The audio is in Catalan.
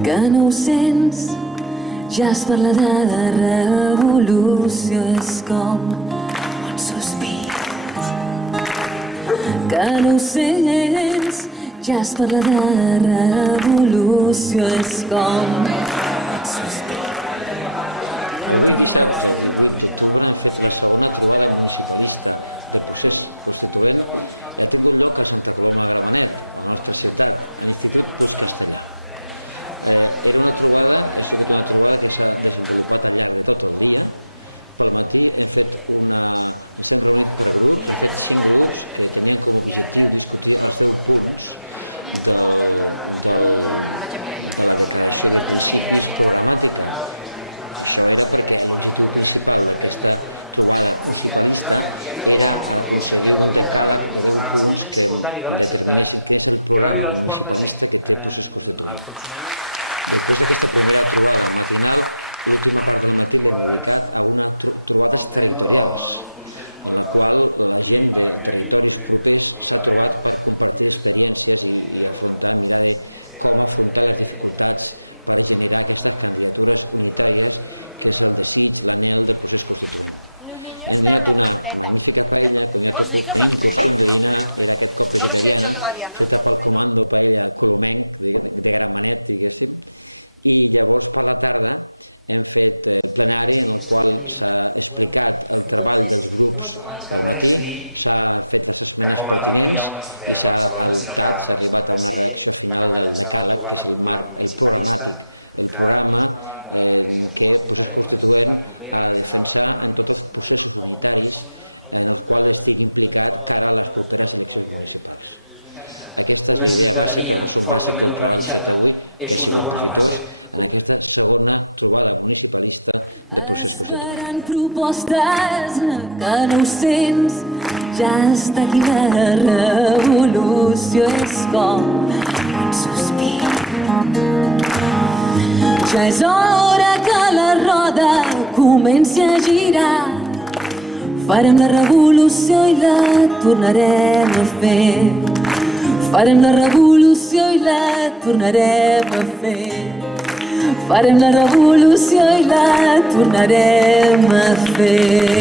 Que no ho sents, ja es parlarà de revolució, és com un sospir. Que no ho sents, ja es parlarà de revolució, és com un sospir. Avui dissabte, 18 d'octubre, hem fet la segona trobada municipalista de procés constituent i ha tingut lloc a Santa Coloma de Gramenet, a la nostra ciutat, a l'Institut Puig Castellà. Era una trobada, que s'ha desenvolupat al llarg de tot el dia. Pel matí ens hem reunit per grups, hem fet 5 grups que tenien com a objectiu discutir els 10 punts de la declaració de principis programàtica. Això era perquè l'objectiu principal d'aquesta trobada municipalista era aconseguir un decàleg de 10 punts que determinessin quin és el programa municipalista que té el procés constituent. Després d'aquesta primera trobada matinal, l'última part del matí l'hem dedicat a unes trobades territorials, en la qual la gent de territoris propers s'ha trobat per compartir experiències i mirar de com afrontar les dificultats per generar aquestes candidatures unitàries, que és el desig, l'anhel del procés constituent. Hem dinat una magnífica paella, com ja tenim costum de dinar, era aquest cop vegetariana, feta pel comando paella colomenc de Gramenet, diguéssim, i llavors per la tarda hem fet el plenari en el qual s'ha explicat el treball dels grups pel matí, s'ha fet les esmenes pertinents i s'ha adoptat, s'ha arribat a una redacció final del decàleg, que és el marc, el programàtic, el programa que el procés constituent ha de defensar en tots els processos unitaris en els quals estigui implicat cara a les properes eleccions municipals. Aquesta és la idea bàsica, el resum bàsic del treball fet avui, que ha sigut profitós en aquesta segona trobada municipalista de procés constituent. Propostes que no ho sents, ja està aquí la revolució, és com un sospir. Ja és hora que la roda comenci a girar. Farem la revolució i la tornarem a fer. Farem la revolució i la tornarem a fer. Farem la revolució i la tornarem a fer.